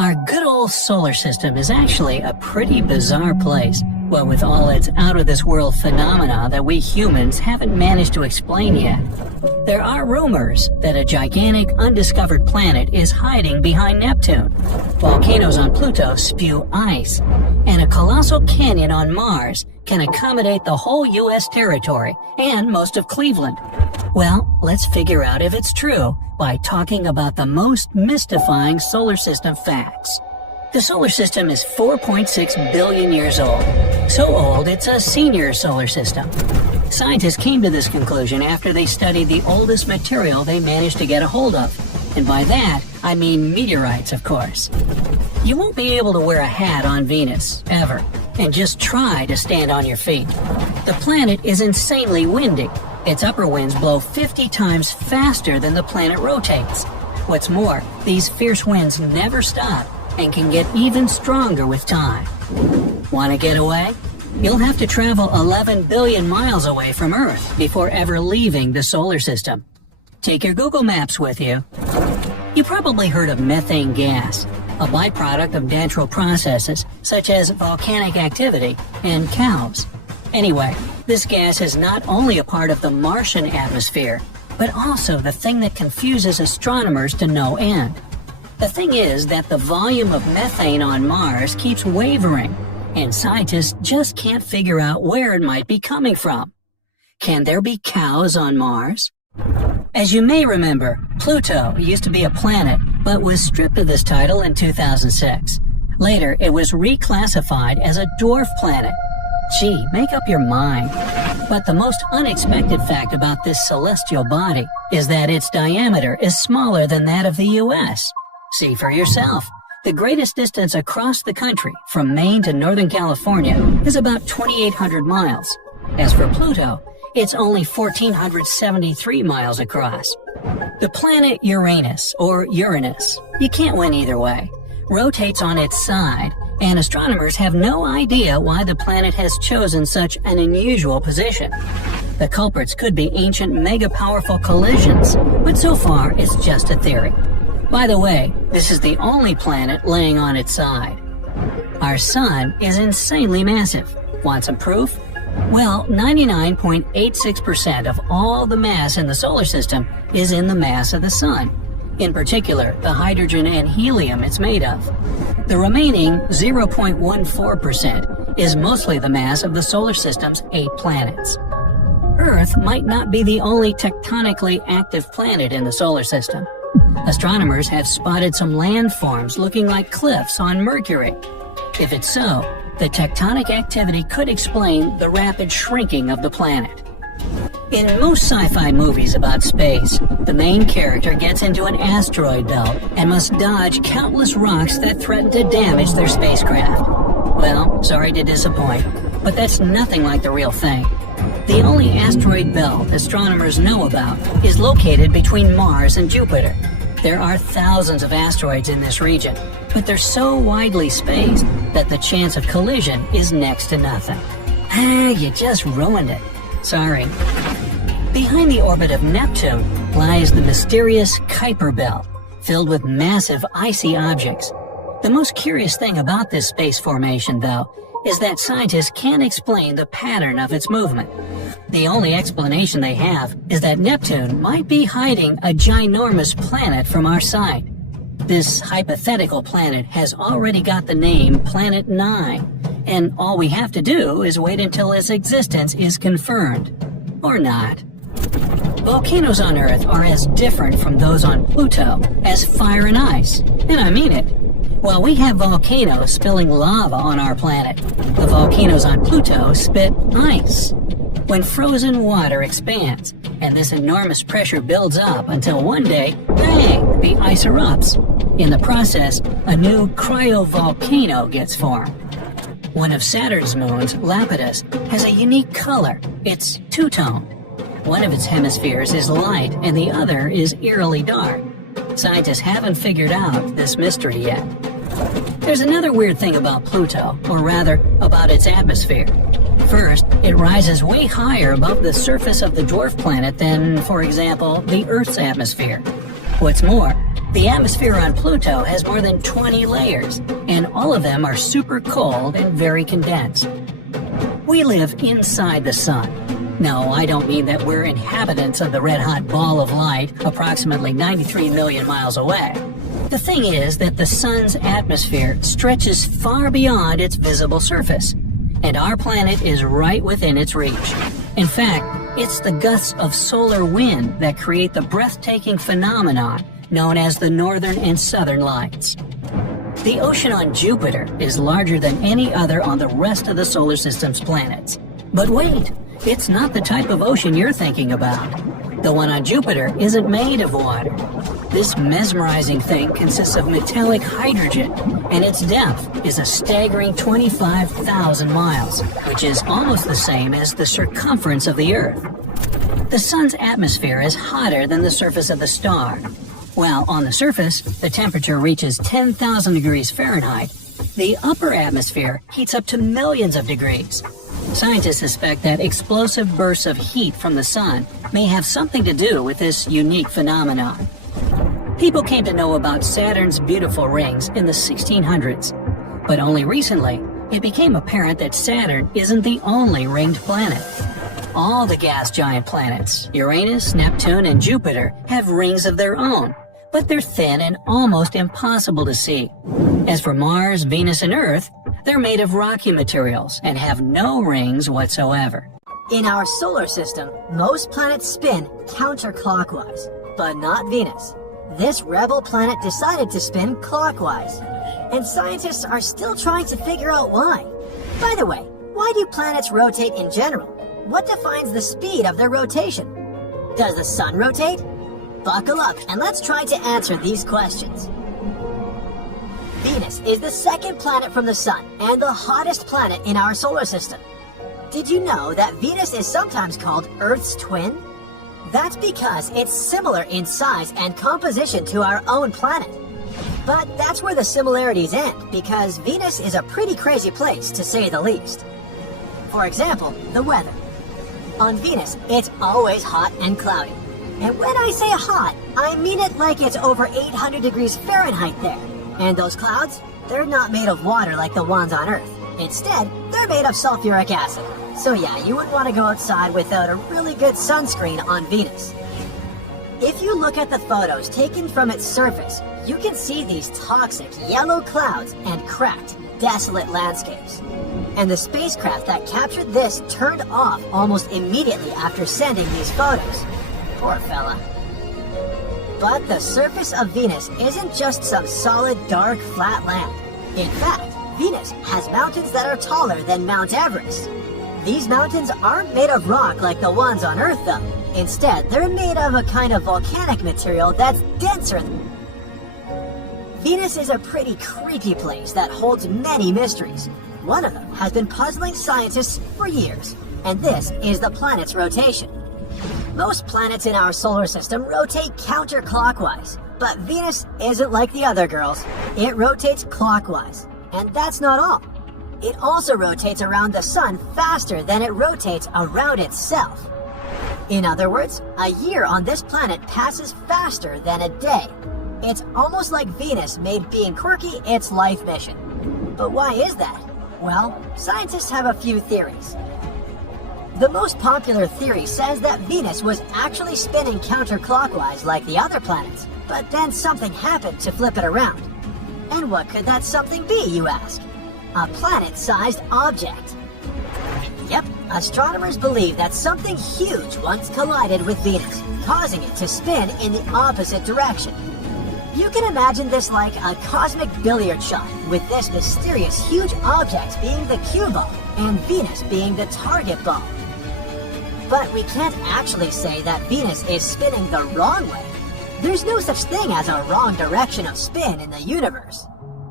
Our good old solar system is actually a pretty bizarre place, what with all its out-of-this-world phenomena that we humans haven't managed to explain yet. There are rumors that a gigantic undiscovered planet is hiding behind Neptune, volcanoes on Pluto spew ice, and a colossal canyon on Mars can accommodate the whole U.S. territory and most of Cleveland. Well, let's figure out if it's true by talking about the most mystifying solar system facts. The solar system is 4.6 billion years old. So old, it's a senior solar system. Scientists came to this conclusion after they studied the oldest material they managed to get a hold of. And by that, I mean meteorites, of course. You won't be able to wear a hat on Venus, ever, and just try to stand on your feet. The planet is insanely windy. Its upper winds blow 50 times faster than the planet rotates. What's more, these fierce winds never stop and can get even stronger with time. Want to get away? You'll have to travel 11 billion miles away from Earth before ever leaving the solar system. Take your Google Maps with you. You probably heard of methane gas, a byproduct of natural processes such as volcanic activity and cows. Anyway, this gas is not only a part of the Martian atmosphere, but also the thing that confuses astronomers to no end. The thing is that the volume of methane on Mars keeps wavering, and scientists just can't figure out where it might be coming from. Can there be cows on Mars? As you may remember, Pluto used to be a planet, but was stripped of this title in 2006. Later, it was reclassified as a dwarf planet. Gee, make up your mind. But the most unexpected fact about this celestial body is that its diameter is smaller than that of the U.S. See for yourself. The greatest distance across the country, from Maine to Northern California, is about 2,800 miles. As for Pluto, it's only 1,473 miles across. The planet Uranus, or Uranus, you can't win either way, rotates on its side, and astronomers have no idea why the planet has chosen such an unusual position. The culprits could be ancient mega-powerful collisions, but so far it's just a theory. By the way, this is the only planet laying on its side. Our sun is insanely massive. Want some proof? Well, 99.86% of all the mass in the solar system is in the mass of the sun. In particular, the hydrogen and helium it's made of. The remaining 0.14% is mostly the mass of the solar system's 8 planets. Earth might not be the only tectonically active planet in the solar system. Astronomers have spotted some landforms looking like cliffs on Mercury. If it's so, the tectonic activity could explain the rapid shrinking of the planet. In most sci-fi movies about space, the main character gets into an asteroid belt and must dodge countless rocks that threaten to damage their spacecraft. Well, sorry to disappoint, but that's nothing like the real thing. The only asteroid belt astronomers know about is located between Mars and Jupiter. There are thousands of asteroids in this region, but they're so widely spaced that the chance of collision is next to nothing. You just ruined it. Sorry. Behind the orbit of Neptune lies the mysterious Kuiper Belt, filled with massive icy objects. The most curious thing about this space formation, though, is that scientists can't explain the pattern of its movement. The only explanation they have is that Neptune might be hiding a ginormous planet from our sight. This hypothetical planet has already got the name Planet 9, and all we have to do is wait until its existence is confirmed. Or not. Volcanoes on Earth are as different from those on Pluto as fire and ice, and I mean it. While we have volcanoes spilling lava on our planet, the volcanoes on Pluto spit ice. When frozen water expands, and this enormous pressure builds up until one day, bang, the ice erupts. In the process, a new cryovolcano gets formed. One of Saturn's moons, Lapidus, has a unique color. It's two-tone. One of its hemispheres is light and the other is eerily dark. Scientists haven't figured out this mystery yet. There's another weird thing about Pluto, or rather, about its atmosphere. First, it rises way higher above the surface of the dwarf planet than, for example, the Earth's atmosphere. What's more, The atmosphere on Pluto has more than 20 layers, and all of them are super cold and very condensed. We live inside the sun. No, I don't mean that we're inhabitants of the red-hot ball of light approximately 93 million miles away. The thing is that the sun's atmosphere stretches far beyond its visible surface, and our planet is right within its reach. In fact, it's the gusts of solar wind that create the breathtaking phenomenon known as the northern and southern lights. The ocean on Jupiter is larger than any other on the rest of the solar system's planets. But wait, it's not the type of ocean you're thinking about. The one on Jupiter isn't made of water. This mesmerizing thing consists of metallic hydrogen, and its depth is a staggering 25,000 miles, which is almost the same as the circumference of the Earth. The sun's atmosphere is hotter than the surface of the star. While on the surface, the temperature reaches 10,000 degrees Fahrenheit, the upper atmosphere heats up to millions of degrees. Scientists suspect that explosive bursts of heat from the sun may have something to do with this unique phenomenon. People came to know about Saturn's beautiful rings in the 1600s, but only recently it became apparent that Saturn isn't the only ringed planet. All the gas giant planets, Uranus, Neptune, and Jupiter, have rings of their own, but they're thin and almost impossible to see. As for Mars, Venus, and Earth, they're made of rocky materials and have no rings whatsoever. In our solar system, most planets spin counterclockwise, but not Venus. This rebel planet decided to spin clockwise, and scientists are still trying to figure out why. By the way, why do planets rotate in general? What defines the speed of their rotation? Does the sun rotate? Buckle up and let's try to answer these questions. Venus is the second planet from the sun and the hottest planet in our solar system. Did you know that Venus is sometimes called Earth's twin? That's because it's similar in size and composition to our own planet. But that's where the similarities end, because Venus is a pretty crazy place, to say the least. For example, the weather. On Venus, it's always hot and cloudy. And when I say hot, I mean it like it's over 800 degrees Fahrenheit there. And those clouds, they're not made of water like the ones on Earth. Instead, they're made of sulfuric acid. So yeah, you wouldn't want to go outside without a really good sunscreen on Venus. If you look at the photos taken from its surface, you can see these toxic yellow clouds and cracked, desolate landscapes. And the spacecraft that captured this turned off almost immediately after sending these photos. Poor fella. But the surface of Venus isn't just some solid, dark, flat land. In fact, Venus has mountains that are taller than Mount Everest. These mountains aren't made of rock like the ones on Earth, though. Instead, they're made of a kind of volcanic material that's denser. Venus is a pretty creepy place that holds many mysteries. One of them has been puzzling scientists for years, and this is the planet's rotation. Most planets in our solar system rotate counterclockwise, but Venus isn't like the other girls. It rotates clockwise, and that's not all. It also rotates around the sun faster than it rotates around itself. In other words, a year on this planet passes faster than a day. It's almost like Venus made being quirky its life mission. But why is that? Well, scientists have a few theories. The most popular theory says that Venus was actually spinning counterclockwise like the other planets, but then something happened to flip it around. And what could that something be, you ask? A planet-sized object. Yep, astronomers believe that something huge once collided with Venus, causing it to spin in the opposite direction. You can imagine this like a cosmic billiard shot, with this mysterious huge object being the cue ball and Venus being the target ball. But we can't actually say that Venus is spinning the wrong way. There's no such thing as a wrong direction of spin in the universe.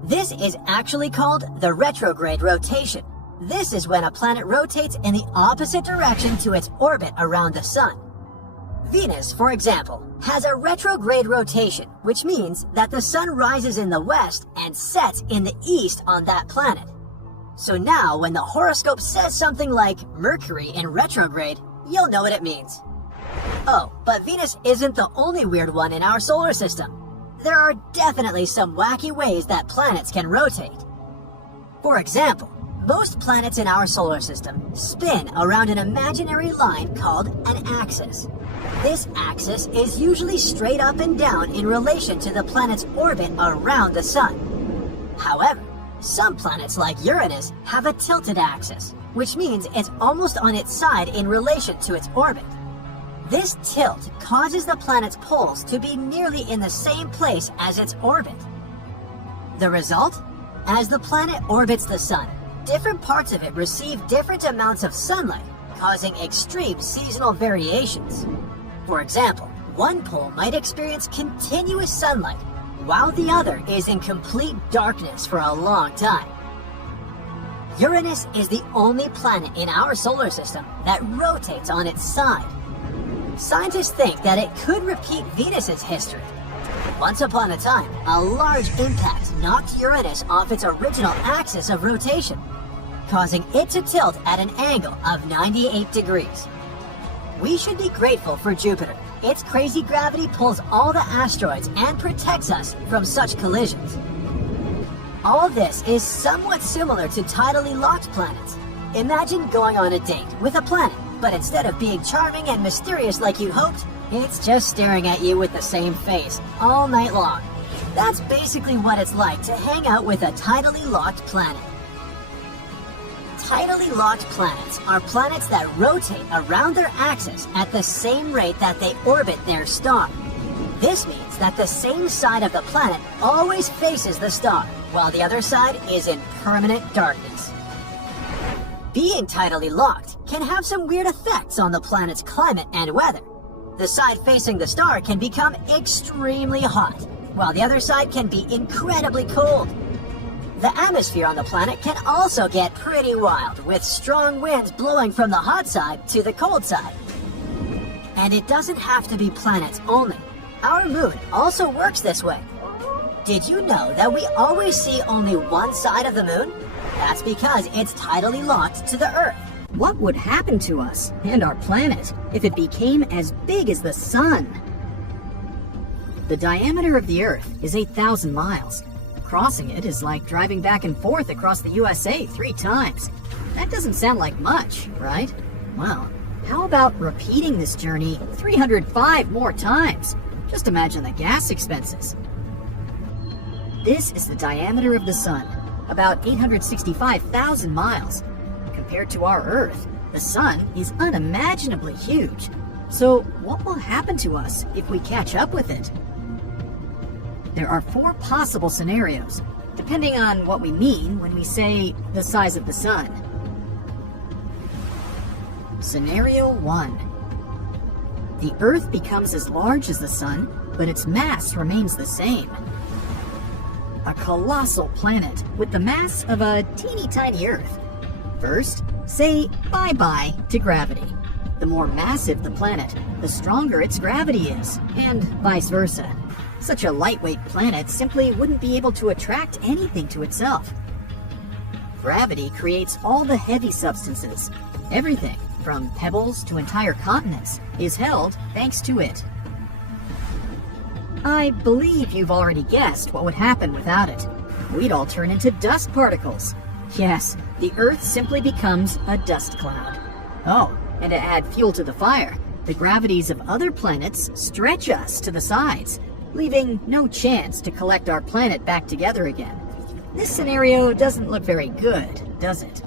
This is actually called the retrograde rotation. This is when a planet rotates in the opposite direction to its orbit around the sun. Venus, for example, has a retrograde rotation, which means that the sun rises in the west and sets in the east on that planet. So now when the horoscope says something like Mercury in retrograde, you'll know what it means. Oh, but Venus isn't the only weird one in our solar system. there are definitely some wacky ways that planets can rotate. For example, most planets in our solar system spin around an imaginary line called an axis. This axis is usually straight up and down in relation to the planet's orbit around the Sun. However, some planets like Uranus have a tilted axis, which means it's almost on its side in relation to its orbit. This tilt causes the planet's poles to be nearly in the same place as its orbit. The result? As the planet orbits the Sun, different parts of it receive different amounts of sunlight, causing extreme seasonal variations. For example, one pole might experience continuous sunlight, while the other is in complete darkness for a long time. Uranus is the only planet in our solar system that rotates on its side. Scientists think that it could repeat Venus's history. Once upon a time, a large impact knocked Uranus off its original axis of rotation, causing it to tilt at an angle of 98 degrees. We should be grateful for Jupiter. Its crazy gravity pulls all the asteroids and protects us from such collisions. All this is somewhat similar to tidally locked planets. Imagine going on a date with a planet, but instead of being charming and mysterious like you hoped, it's just staring at you with the same face all night long. That's basically what it's like to hang out with a tidally locked planet. Tidally locked planets are planets that rotate around their axis at the same rate that they orbit their star. This means that the same side of the planet always faces the star, while the other side is in permanent darkness. Being tidally locked can have some weird effects on the planet's climate and weather. The side facing the star can become extremely hot, while the other side can be incredibly cold. The atmosphere on the planet can also get pretty wild, with strong winds blowing from the hot side to the cold side. And it doesn't have to be planets only. Our moon also works this way. Did you know that we always see only one side of the moon? That's because it's tidally locked to the Earth. What would happen to us and our planet if it became as big as the Sun? The diameter of the Earth is 8,000 miles. Crossing it is like driving back and forth across the USA 3 times. That doesn't sound like much, right? Well, how about repeating this journey 305 more times? Just imagine the gas expenses. This is the diameter of the Sun, about 865,000 miles. Compared to our Earth, the Sun is unimaginably huge. So what will happen to us if we catch up with it? There are 4 possible scenarios, depending on what we mean when we say the size of the Sun. Scenario 1. The Earth becomes as large as the Sun, but its mass remains the same. A colossal planet with the mass of a teeny tiny Earth. First, say bye-bye to gravity. The more massive the planet, the stronger its gravity is, and vice versa. Such a lightweight planet simply wouldn't be able to attract anything to itself. Gravity creates all the heavy substances. Everything, from pebbles to entire continents, is held thanks to it. I believe you've already guessed what would happen without it. We'd all turn into dust particles. Yes, the Earth simply becomes a dust cloud. Oh, and to add fuel to the fire, the gravities of other planets stretch us to the sides, leaving no chance to collect our planet back together again. This scenario doesn't look very good, does it?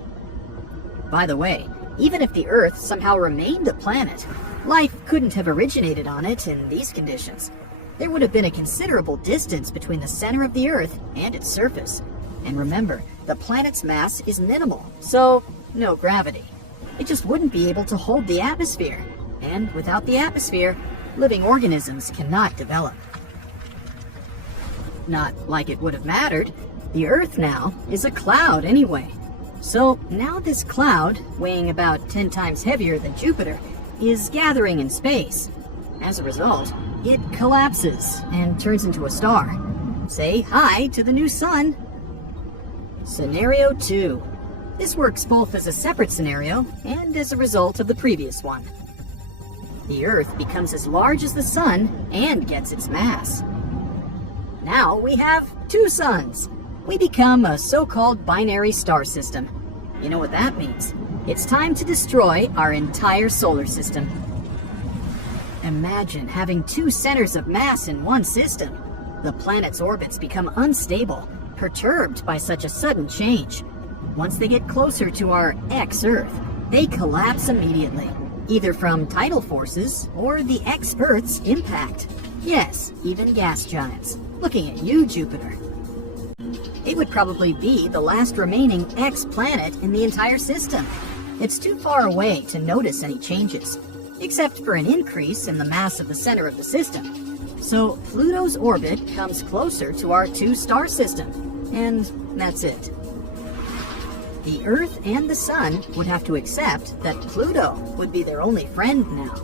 By the way, even if the Earth somehow remained a planet, life couldn't have originated on it in these conditions. There would have been a considerable distance between the center of the Earth and its surface. And remember, the planet's mass is minimal, so no gravity. It just wouldn't be able to hold the atmosphere. And without the atmosphere, living organisms cannot develop. Not like it would have mattered. The Earth now is a cloud anyway. So now this cloud, weighing about 10 times heavier than Jupiter, is gathering in space. As a result, it collapses and turns into a star. Say hi to the new Sun. Scenario 2. This works both as a separate scenario and as a result of the previous one. The Earth becomes as large as the Sun and gets its mass. Now we have 2 suns. We become a so-called binary star system. You know what that means? It's time to destroy our entire solar system. Imagine having 2 centers of mass in one system. The planet's orbits become unstable, perturbed by such a sudden change. Once they get closer to our ex-Earth, they collapse immediately, either from tidal forces or the ex-Earth's impact. Yes, even gas giants. Looking at you, Jupiter. It would probably be the last remaining ex-planet in the entire system. It's too far away to notice any changes, except for an increase in the mass of the center of the system. So Pluto's orbit comes closer to our 2-star system, and that's it. The Earth and the Sun would have to accept that Pluto would be their only friend now.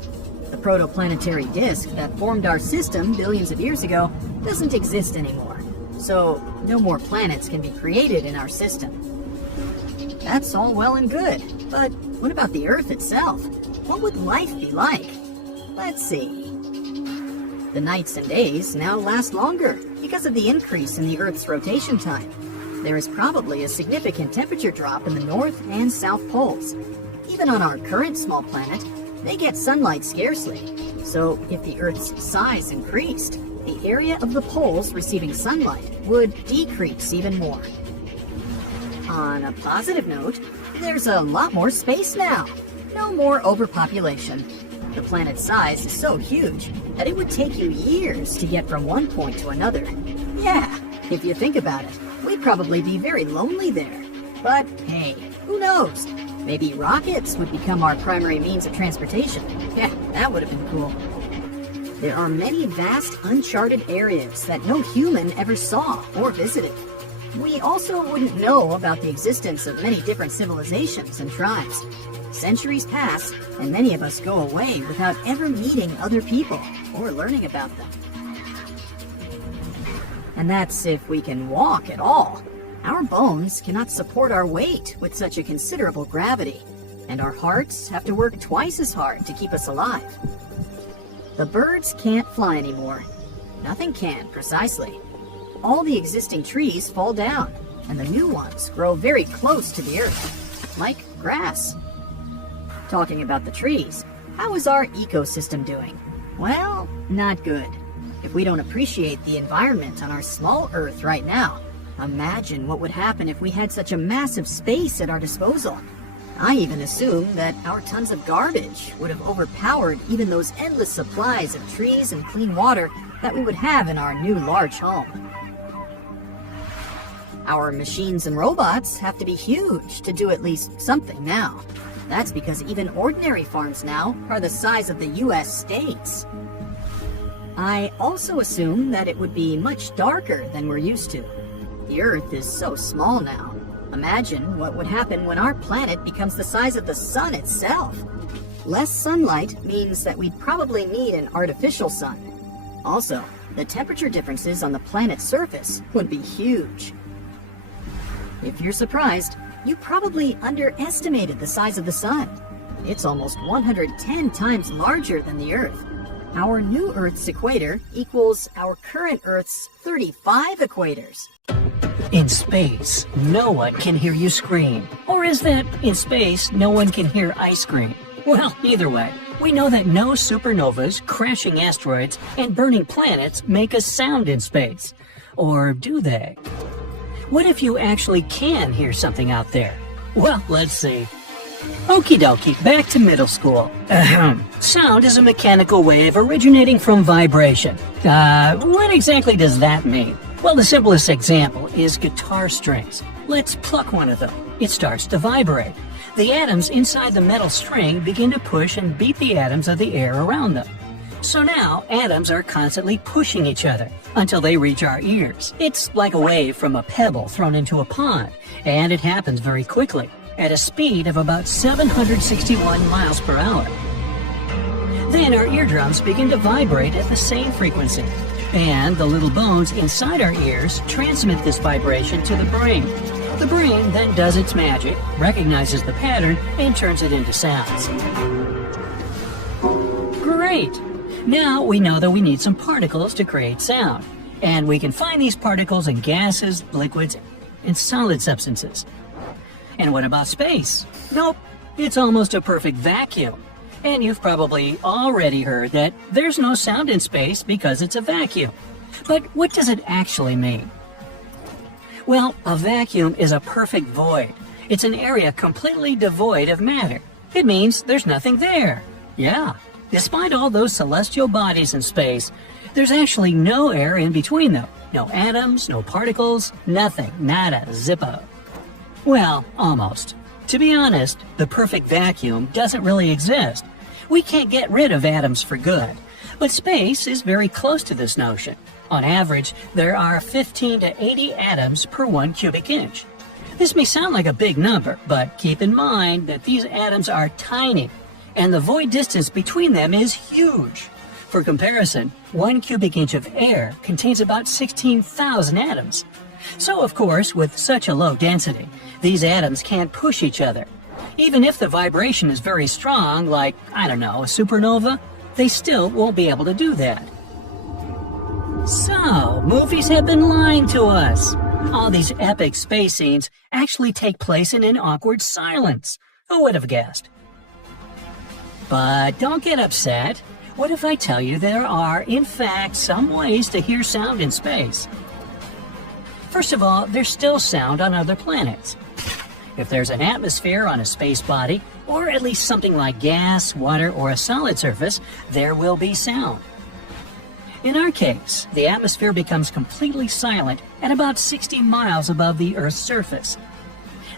The protoplanetary disk that formed our system billions of years ago doesn't exist anymore, so no more planets can be created in our system. That's all well and good, but what about the Earth itself? What would life be like? Let's see. The nights and days now last longer because of the increase in the Earth's rotation time. There is probably a significant temperature drop in the North and South poles. Even on our current small planet, they get sunlight scarcely. So if the Earth's size increased, the area of the poles receiving sunlight would decrease even more. On a positive note, there's a lot more space now. No more overpopulation. The planet's size is so huge that it would take you years to get from one point to another. Yeah, if you think about it, we'd probably be very lonely there. But hey, who knows? Maybe rockets would become our primary means of transportation. Yeah, that would have been cool. There are many vast uncharted areas that no human ever saw or visited. We also wouldn't know about the existence of many different civilizations and tribes. Centuries pass, and many of us go away without ever meeting other people or learning about them. And that's if we can walk at all. Our bones cannot support our weight with such a considerable gravity, and our hearts have to work twice as hard to keep us alive. The birds can't fly anymore. Nothing can, precisely. All the existing trees fall down, and the new ones grow very close to the earth, like grass. Talking about the trees, how is our ecosystem doing? Well, not good. If we don't appreciate the environment on our small Earth right now, imagine what would happen if we had such a massive space at our disposal. I even assume that our tons of garbage would have overpowered even those endless supplies of trees and clean water that we would have in our new large home. Our machines and robots have to be huge to do at least something now. That's because even ordinary farms now are the size of the US states. I also assume that it would be much darker than we're used to. The Earth is so small now. Imagine what would happen when our planet becomes the size of the sun itself. Less sunlight means that we'd probably need an artificial sun. Also, the temperature differences on the planet's surface would be huge. If you're surprised, you probably underestimated the size of the sun. It's almost 110 times larger than the Earth. Our new Earth's equator equals our current Earth's 35 equators. In space, no one can hear you scream. Or is that, in space, no one can hear ice cream? Well, either way, we know that no supernovas, crashing asteroids, and burning planets make a sound in space. Or do they? What if you actually can hear something out there? Well, let's see. Okie dokie, back to middle school. Sound is a mechanical wave originating from vibration. What exactly does that mean? Well, the simplest example is guitar strings. Let's pluck one of them. It starts to vibrate. The atoms inside the metal string begin to push and beat the atoms of the air around them. So now, atoms are constantly pushing each other until they reach our ears. It's like a wave from a pebble thrown into a pond, and it happens very quickly, at a speed of about 761 miles per hour. Then our eardrums begin to vibrate at the same frequency, and the little bones inside our ears transmit this vibration to the brain. The brain then does its magic, recognizes the pattern, and turns it into sounds. Great! Now we know that we need some particles to create sound. And we can find these particles in gases, liquids, and solid substances. And what about space? Nope, it's almost a perfect vacuum. And you've probably already heard that there's no sound in space because it's a vacuum. But what does it actually mean? Well, a vacuum is a perfect void. It's an area completely devoid of matter. It means there's nothing there. Yeah, despite all those celestial bodies in space, there's actually no air in between them. No atoms, no particles, nothing, nada, zippo. Well, almost. To be honest, the perfect vacuum doesn't really exist. We can't get rid of atoms for good. But space is very close to this notion. On average, there are 15 to 80 atoms per 1 cubic inch. This may sound like a big number, but keep in mind that these atoms are tiny, and the void distance between them is huge. For comparison, 1 cubic inch of air contains about 16,000 atoms. So, of course, with such a low density, these atoms can't push each other. Even if the vibration is very strong, like, I don't know, a supernova, they still won't be able to do that. So, movies have been lying to us. All these epic space scenes actually take place in an awkward silence. Who would have guessed? But don't get upset. What if I tell you there are, in fact, some ways to hear sound in space? First of all, there's still sound on other planets. If there's an atmosphere on a space body, or at least something like gas, water, or a solid surface, there will be sound. In our case, the atmosphere becomes completely silent at about 60 miles above the Earth's surface.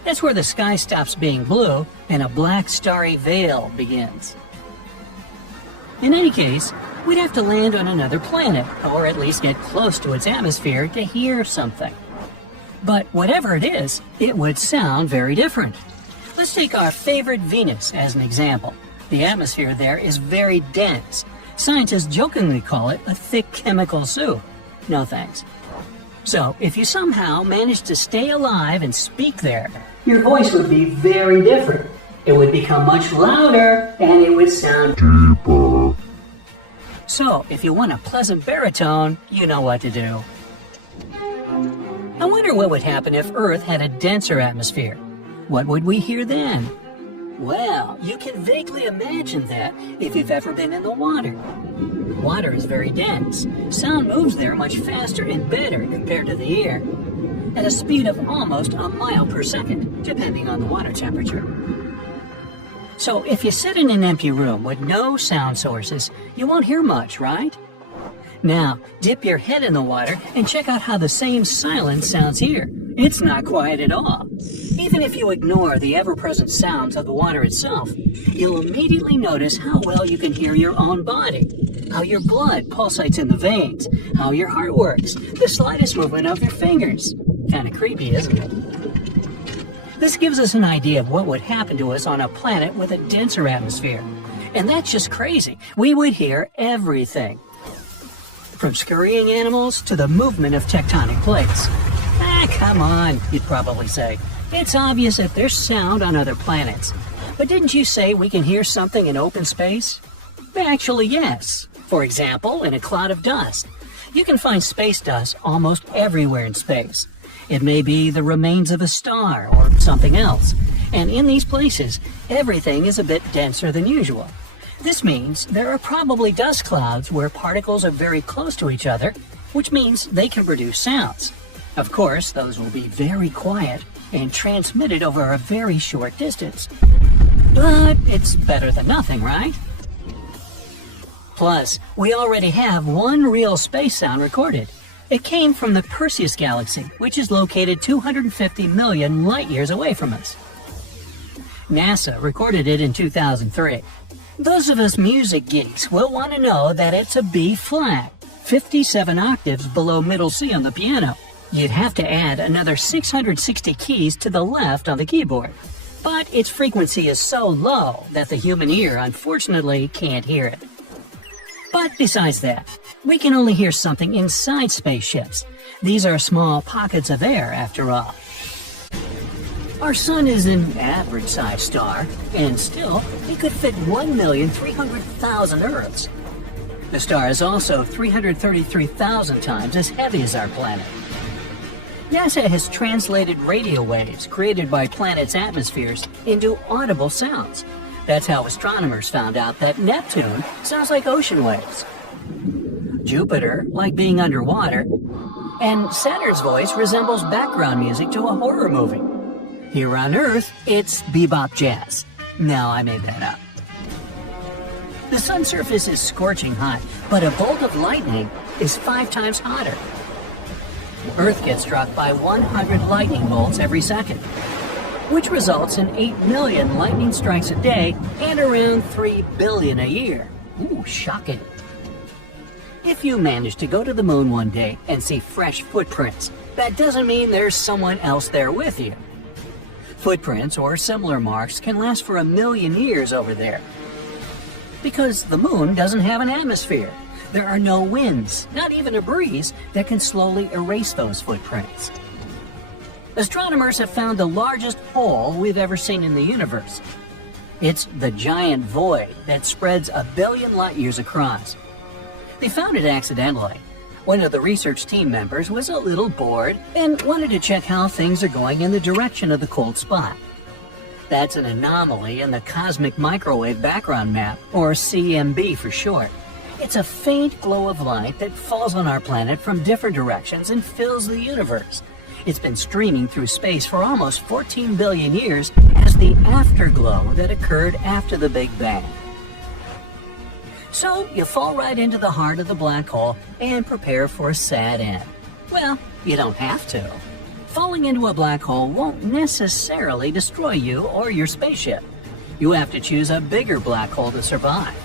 That's where the sky stops being blue and a black starry veil begins. In any case, we'd have to land on another planet, or at least get close to its atmosphere to hear something. But whatever it is, it would sound very different. Let's take our favorite Venus as an example. The atmosphere there is very dense. Scientists jokingly call it a thick chemical soup. No thanks. So, if you somehow managed to stay alive and speak there, your voice would be very different. It would become much louder, and it would sound deeper. So, if you want a pleasant baritone, you know what to do. I wonder what would happen if Earth had a denser atmosphere. What would we hear then? Well, you can vaguely imagine that if you've ever been in the water. Water is very dense. Sound moves there much faster and better compared to the air, at a speed of almost a mile per second, depending on the water temperature. So if you sit in an empty room with no sound sources, you won't hear much, right? Now, dip your head in the water and check out how the same silence sounds here. It's not quiet at all. Even if you ignore the ever-present sounds of the water itself, you'll immediately notice how well you can hear your own body, how your blood pulsates in the veins, how your heart works, the slightest movement of your fingers. Kinda creepy, isn't it? This gives us an idea of what would happen to us on a planet with a denser atmosphere. And that's just crazy. We would hear everything. From scurrying animals to the movement of tectonic plates. Come on, you'd probably say. It's obvious that there's sound on other planets. But didn't you say we can hear something in open space? Actually, yes. For example, in a cloud of dust. You can find space dust almost everywhere in space. It may be the remains of a star or something else. And in these places, everything is a bit denser than usual. This means there are probably dust clouds where particles are very close to each other, which means they can produce sounds. Of course, those will be very quiet and transmitted over a very short distance. But it's better than nothing, right? Plus, we already have one real space sound recorded. It came from the Perseus galaxy, which is located 250 million light-years away from us. NASA recorded it in 2003. Those of us music geeks will want to know that it's a B flat, 57 octaves below middle C on the piano. You'd have to add another 660 keys to the left on the keyboard. But its frequency is so low that the human ear unfortunately can't hear it. But besides that, we can only hear something inside spaceships. These are small pockets of air, after all. Our sun is an average-sized star, and still, it could fit 1,300,000 Earths. The star is also 333,000 times as heavy as our planet. NASA has translated radio waves created by planets' atmospheres into audible sounds. That's how astronomers found out that Neptune sounds like ocean waves, Jupiter like being underwater, and Saturn's voice resembles background music to a horror movie. Here on Earth, it's bebop jazz. No, I made that up. The sun's surface is scorching hot, but a bolt of lightning is 5 times hotter. Earth gets struck by 100 lightning bolts every second, which results in 8 million lightning strikes a day and around 3 billion a year. Ooh, shocking. If you manage to go to the moon one day and see fresh footprints, that doesn't mean there's someone else there with you. Footprints or similar marks can last for 1 million years over there. Because the moon doesn't have an atmosphere. There are no winds, not even a breeze, that can slowly erase those footprints. Astronomers have found the largest hole we've ever seen in the universe. It's the giant void that spreads 1 billion light years across. They found it accidentally. One of the research team members was a little bored and wanted to check how things are going in the direction of the cold spot. That's an anomaly in the Cosmic Microwave Background Map, or CMB for short. It's a faint glow of light that falls on our planet from different directions and fills the universe. It's been streaming through space for almost 14 billion years as the afterglow that occurred after the Big Bang. So you fall right into the heart of the black hole and prepare for a sad end. Well, you don't have to. Falling into a black hole won't necessarily destroy you or your spaceship. You have to choose a bigger black hole to survive.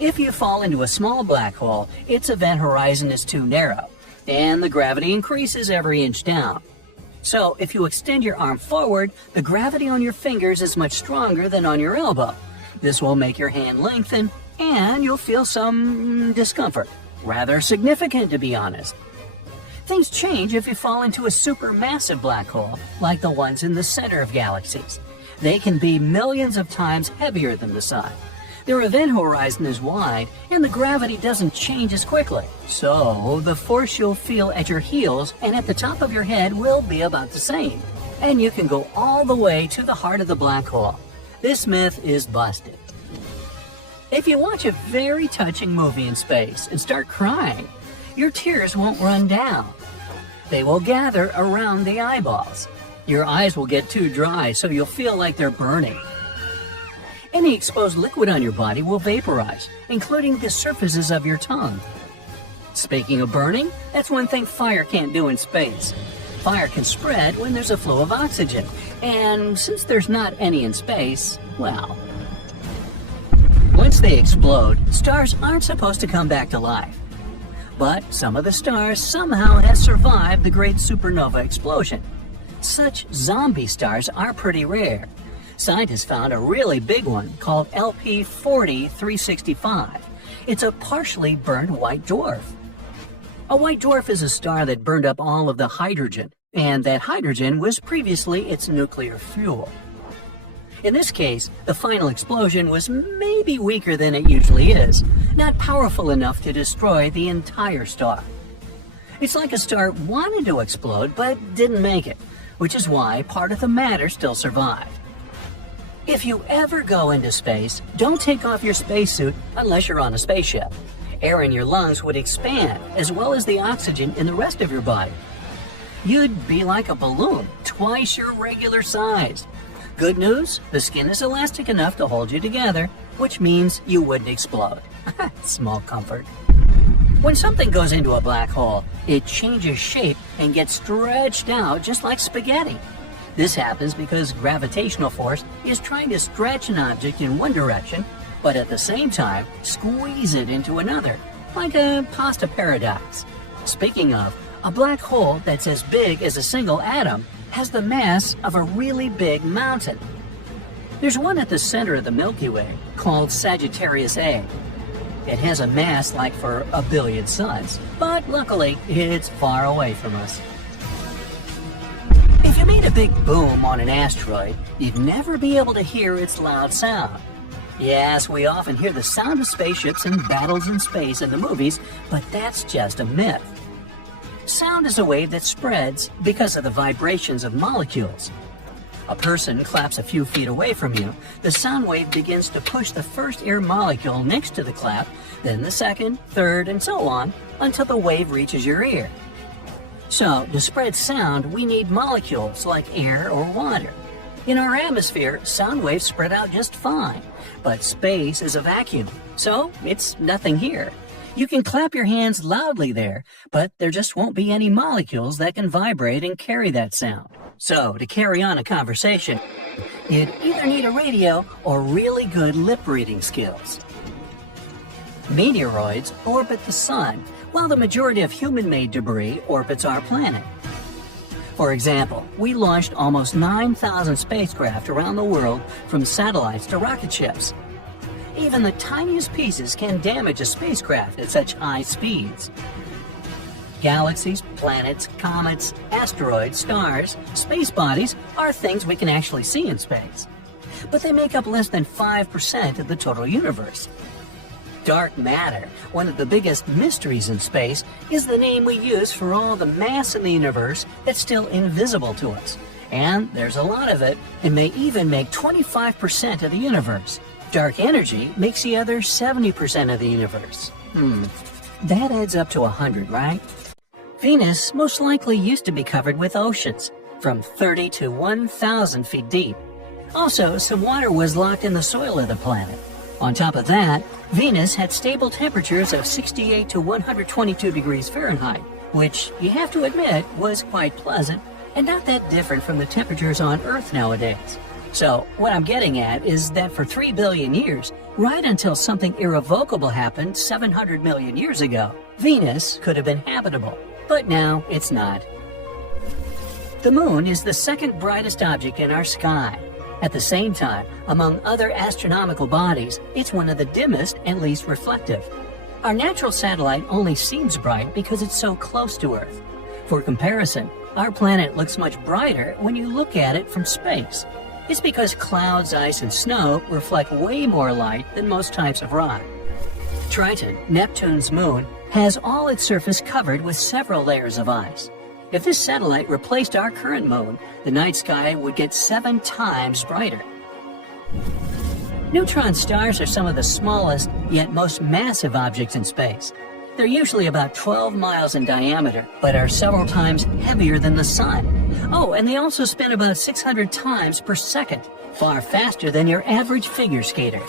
If you fall into a small black hole, its event horizon is too narrow, and the gravity increases every inch down. So if you extend your arm forward, the gravity on your fingers is much stronger than on your elbow. This will make your hand lengthen, and you'll feel some discomfort. Rather significant, to be honest. Things change if you fall into a supermassive black hole, like the ones in the center of galaxies. They can be millions of times heavier than the Sun. Their event horizon is wide, and the gravity doesn't change as quickly. So, the force you'll feel at your heels and at the top of your head will be about the same. And you can go all the way to the heart of the black hole. This myth is busted. If you watch a very touching movie in space and start crying, your tears won't run down. They will gather around the eyeballs. Your eyes will get too dry, so you'll feel like they're burning. Any exposed liquid on your body will vaporize, including the surfaces of your tongue. Speaking of burning, that's one thing fire can't do in space. Fire can spread when there's a flow of oxygen, and since there's not any in space, well. Once they explode, stars aren't supposed to come back to life. But some of the stars somehow have survived the great supernova explosion. Such zombie stars are pretty rare. Scientists found a really big one called LP 40-365. It's a partially burned white dwarf. A white dwarf is a star that burned up all of the hydrogen, and that hydrogen was previously its nuclear fuel. In this case, the final explosion was maybe weaker than it usually is, not powerful enough to destroy the entire star. It's like a star wanted to explode but didn't make it, which is why part of the matter still survived. If you ever go into space, don't take off your spacesuit unless you're on a spaceship. Air in your lungs would expand, as well as the oxygen in the rest of your body. You'd be like a balloon, twice your regular size. Good news, the skin is elastic enough to hold you together, which means you wouldn't explode. Small comfort. When something goes into a black hole, it changes shape and gets stretched out just like spaghetti. This happens because gravitational force is trying to stretch an object in one direction, but at the same time, squeeze it into another, like a pasta paradox. Speaking of, a black hole that's as big as a single atom has the mass of a really big mountain. There's one at the center of the Milky Way called Sagittarius A. It has a mass like for 1 billion suns, but luckily it's far away from us. If you made a big boom on an asteroid, you'd never be able to hear its loud sound. Yes, we often hear the sound of spaceships and battles in space in the movies, but that's just a myth. Sound is a wave that spreads because of the vibrations of molecules. A person claps a few feet away from you, the sound wave begins to push the first air molecule next to the clap, then the second, third, and so on, until the wave reaches your ear. So, to spread sound, we need molecules like air or water. In our atmosphere, sound waves spread out just fine, but space is a vacuum, so it's nothing here. You can clap your hands loudly there, but there just won't be any molecules that can vibrate and carry that sound. So, to carry on a conversation, you'd either need a radio or really good lip-reading skills. Meteoroids orbit the sun, while the majority of human-made debris orbits our planet. For example, we launched almost 9,000 spacecraft around the world, from satellites to rocket ships. Even the tiniest pieces can damage a spacecraft at such high speeds. Galaxies, planets, comets, asteroids, stars, space bodies are things we can actually see in space. But they make up less than 5% of the total universe. Dark matter, one of the biggest mysteries in space, is the name we use for all the mass in the universe that's still invisible to us. And there's a lot of it, and may even make 25% of the universe. Dark energy makes the other 70% of the universe. That adds up to 100, right? Venus most likely used to be covered with oceans, from 30 to 1,000 feet deep. Also, some water was locked in the soil of the planet. On top of that, Venus had stable temperatures of 68 to 122 degrees Fahrenheit, which, you have to admit, was quite pleasant and not that different from the temperatures on Earth nowadays. So, what I'm getting at is that for 3 billion years, right until something irrevocable happened 700 million years ago, Venus could have been habitable. But now it's not. The moon is the second brightest object in our sky. At the same time, among other astronomical bodies, it's one of the dimmest and least reflective. Our natural satellite only seems bright because it's so close to Earth. For comparison, our planet looks much brighter when you look at it from space. It's because clouds, ice, and snow reflect way more light than most types of rock. Triton, Neptune's moon, has all its surface covered with several layers of ice. If this satellite replaced our current moon, the night sky would get 7 times brighter. Neutron stars are some of the smallest, yet most massive objects in space. They're usually about 12 miles in diameter, but are several times heavier than the sun. Oh, and they also spin about 600 times per second, far faster than your average figure skater.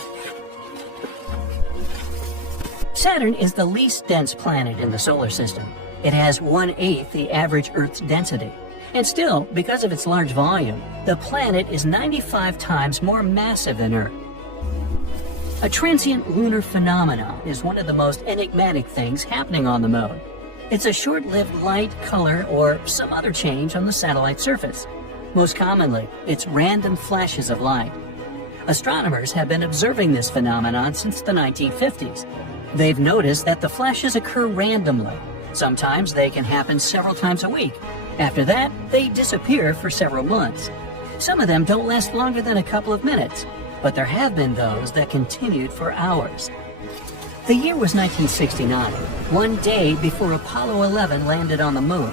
Saturn is the least dense planet in the solar system. It has 1/8 the average Earth's density. And still, because of its large volume, the planet is 95 times more massive than Earth. A transient lunar phenomenon is one of the most enigmatic things happening on the moon. It's a short-lived light, color, or some other change on the satellite surface. Most commonly, it's random flashes of light. Astronomers have been observing this phenomenon since the 1950s. They've noticed that the flashes occur randomly. Sometimes they can happen several times a week. After that, they disappear for several months. Some of them don't last longer than a couple of minutes, but there have been those that continued for hours. The year was 1969, one day before Apollo 11 landed on the moon.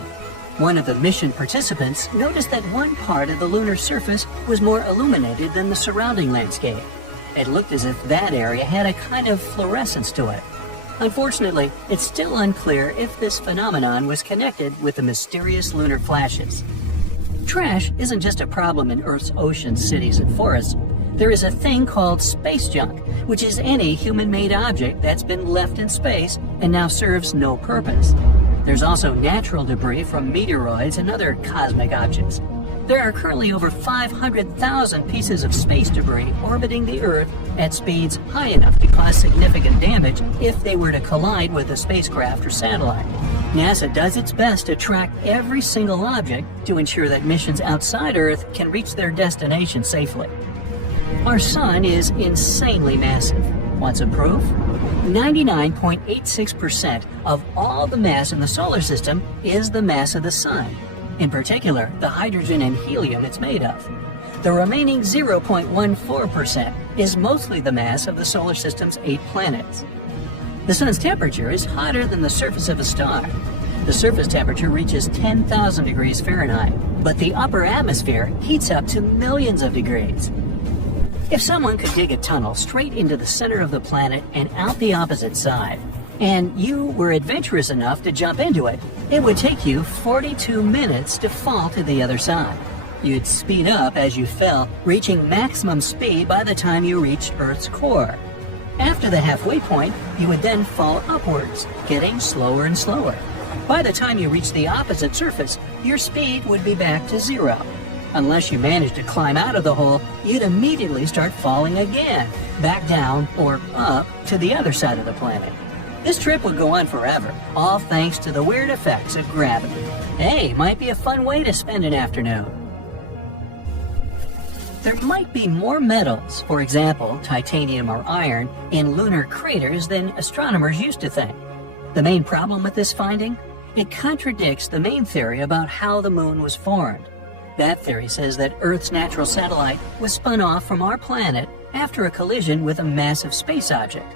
One of the mission participants noticed that one part of the lunar surface was more illuminated than the surrounding landscape. It looked as if that area had a kind of fluorescence to it. Unfortunately, it's still unclear if this phenomenon was connected with the mysterious lunar flashes. Trash isn't just a problem in Earth's oceans, cities, and forests. There is a thing called space junk, which is any human-made object that's been left in space and now serves no purpose. There's also natural debris from meteoroids and other cosmic objects. There are currently over 500,000 pieces of space debris orbiting the Earth at speeds high enough to cause significant damage if they were to collide with a spacecraft or satellite. NASA does its best to track every single object to ensure that missions outside Earth can reach their destination safely. Our sun is insanely massive. Want some proof? 99.86% of all the mass in the solar system is the mass of the sun. in particular the hydrogen and helium it's made of. The remaining 0.14% is mostly the mass of the solar system's 8 planets. The sun's temperature is hotter than the surface of a star. The surface temperature reaches 10,000 degrees Fahrenheit, but the upper atmosphere heats up to millions of degrees. If someone could dig a tunnel straight into the center of the planet and out the opposite side, and you were adventurous enough to jump into it, it would take you 42 minutes to fall to the other side. You'd speed up as you fell, reaching maximum speed by the time you reached Earth's core. After the halfway point, you would then fall upwards, getting slower and slower. By the time you reach the opposite surface, your speed would be back to 0. Unless you managed to climb out of the hole, you'd immediately start falling again, back down or up to the other side of the planet. This trip would go on forever, all thanks to the weird effects of gravity. Hey, might be a fun way to spend an afternoon. There might be more metals, for example, titanium or iron, in lunar craters than astronomers used to think. The main problem with this finding? It contradicts the main theory about how the moon was formed. That theory says that Earth's natural satellite was spun off from our planet after a collision with a massive space object.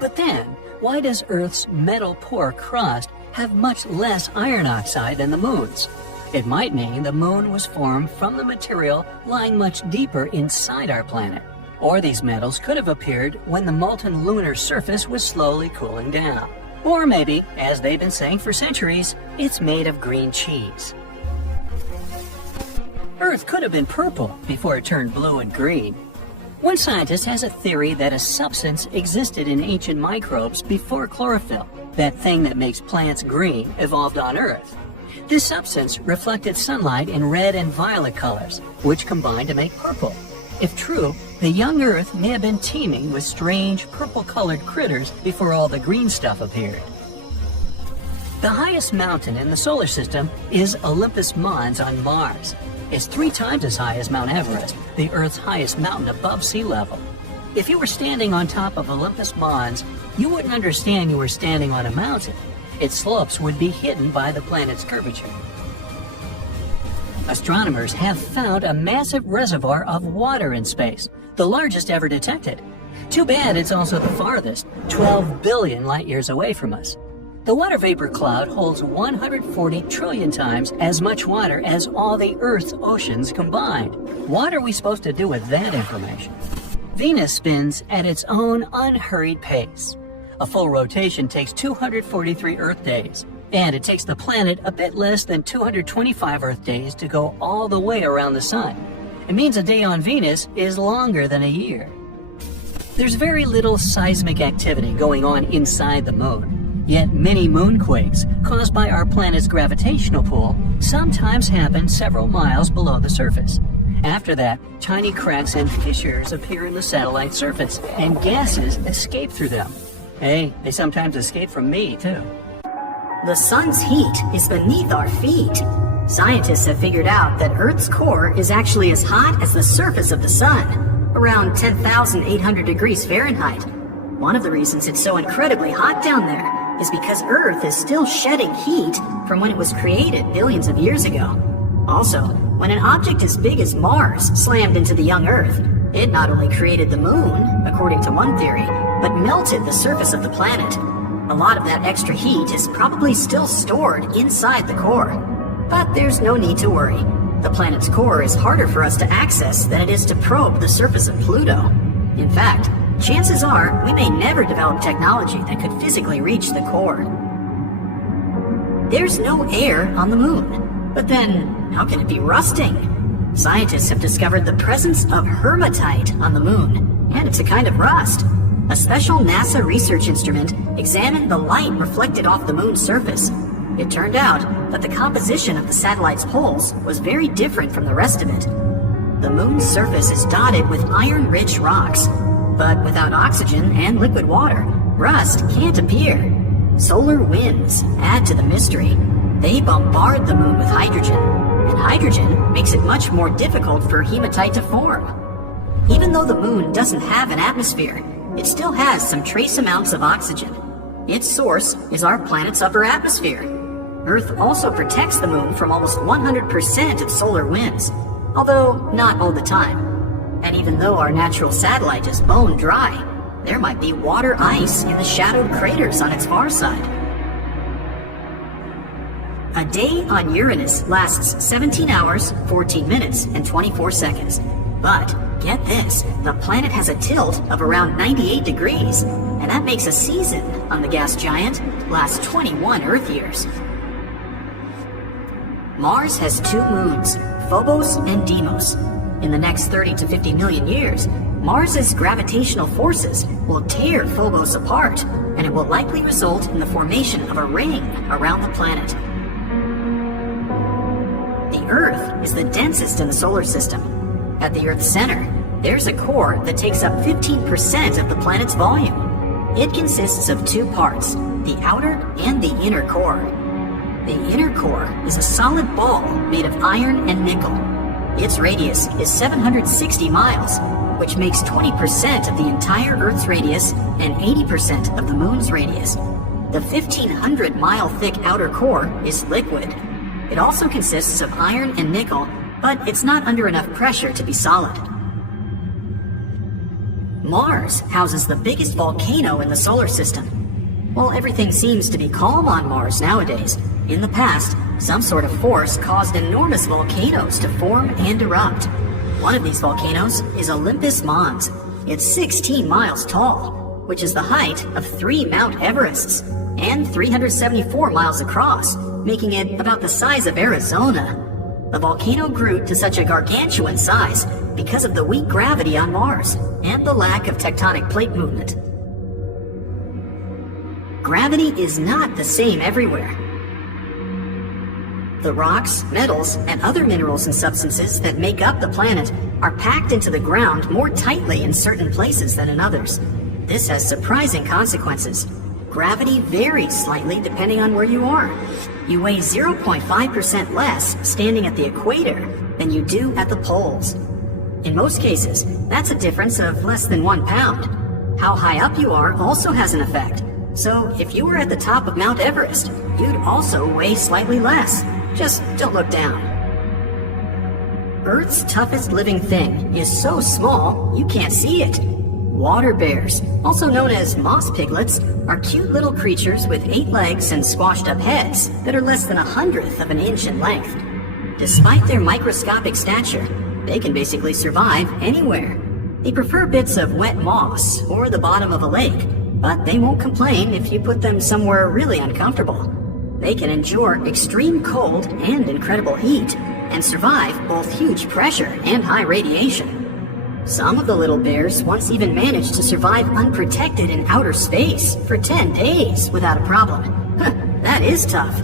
But then, why does Earth's metal-poor crust have much less iron oxide than the moon's? It might mean the moon was formed from the material lying much deeper inside our planet. Or these metals could have appeared when the molten lunar surface was slowly cooling down. Or maybe, as they've been saying for centuries, it's made of green cheese. Earth could have been purple before it turned blue and green. One scientist has a theory that a substance existed in ancient microbes before chlorophyll. That thing that makes plants green evolved on Earth. This substance reflected sunlight in red and violet colors, which combined to make purple. If true, the young Earth may have been teeming with strange purple-colored critters before all the green stuff appeared. The highest mountain in the solar system is Olympus Mons on Mars. It's 3 times as high as Mount Everest, the Earth's highest mountain above sea level. If you were standing on top of Olympus Mons, you wouldn't understand you were standing on a mountain. Its slopes would be hidden by the planet's curvature. Astronomers have found a massive reservoir of water in space, the largest ever detected. Too bad it's also the farthest, 12 billion light-years away from us. The water vapor cloud holds 140 trillion times as much water as all the Earth's oceans combined. What are we supposed to do with that information? Venus spins at its own unhurried pace. A full rotation takes 243 Earth days, and it takes the planet a bit less than 225 Earth days to go all the way around the sun. It means a day on Venus is longer than a year. There's very little seismic activity going on inside the moon, yet many moonquakes caused by our planet's gravitational pull sometimes happen several miles below the surface. After that, tiny cracks and fissures appear in the satellite's surface, and gases escape through them. Hey, they sometimes escape from me, too. The sun's heat is beneath our feet. Scientists have figured out that Earth's core is actually as hot as the surface of the sun, around 10,800 degrees Fahrenheit. One of the reasons it's so incredibly hot down there is because Earth is still shedding heat from when it was created billions of years ago. Also, when an object as big as Mars slammed into the young Earth, it not only created the moon, according to one theory, but melted the surface of the planet. A lot of that extra heat is probably still stored inside the core. But there's no need to worry. The planet's core is harder for us to access than it is to probe the surface of Pluto. In fact, chances are we may never develop technology that could physically reach the core. There's no air on the moon. But then, how can it be rusting? Scientists have discovered the presence of hematite on the moon, and it's a kind of rust. A special NASA research instrument examined the light reflected off the moon's surface. It turned out that the composition of the satellite's poles was very different from the rest of it. The moon's surface is dotted with iron-rich rocks, but without oxygen and liquid water, rust can't appear. Solar winds add to the mystery. They bombard the moon with hydrogen, and hydrogen makes it much more difficult for hematite to form. Even though the moon doesn't have an atmosphere, it still has some trace amounts of oxygen. Its source is our planet's upper atmosphere. Earth also protects the moon from almost 100% of solar winds, although not all the time. And even though our natural satellite is bone dry, there might be water ice in the shadowed craters on its far side. A day on Uranus lasts 17 hours, 14 minutes, and 24 seconds. But, get this, the planet has a tilt of around 98 degrees, and that makes a season on the gas giant last 21 Earth years. Mars has 2 moons, Phobos and Deimos. In the next 30 to 50 million years, Mars's gravitational forces will tear Phobos apart, and it will likely result in the formation of a ring around the planet. The Earth is the densest in the solar system. At the Earth's center, there's a core that takes up 15% of the planet's volume. It consists of 2 parts, the outer and the inner core. The inner core is a solid ball made of iron and nickel. Its radius is 760 miles, which makes 20% of the entire Earth's radius and 80% of the Moon's radius. The 1,500-mile thick outer core is liquid. It also consists of iron and nickel, but it's not under enough pressure to be solid. Mars houses the biggest volcano in the solar system. While everything seems to be calm on Mars nowadays, in the past, some sort of force caused enormous volcanoes to form and erupt. One of these volcanoes is Olympus Mons. It's 16 miles tall, which is the height of 3 Mount Everests, and 374 miles across, making it about the size of Arizona. The volcano grew to such a gargantuan size because of the weak gravity on Mars and the lack of tectonic plate movement. Gravity is not the same everywhere. The rocks, metals, and other minerals and substances that make up the planet are packed into the ground more tightly in certain places than in others. This has surprising consequences. Gravity varies slightly depending on where you are. You weigh 0.5% less standing at the equator than you do at the poles. In most cases, that's a difference of less than 1 pound. How high up you are also has an effect. So if you were at the top of Mount Everest, you'd also weigh slightly less. Just don't look down. Earth's toughest living thing is so small you can't see it. Water bears, also known as moss piglets, are cute little creatures with 8 legs and squashed up heads that are less than 1/100th of an inch in length. Despite their microscopic stature, they can basically survive anywhere. They prefer bits of wet moss or the bottom of a lake, but they won't complain if you put them somewhere really uncomfortable. They can endure extreme cold and incredible heat, and survive both huge pressure and high radiation. Some of the little bears once even managed to survive unprotected in outer space for 10 days without a problem. That is tough.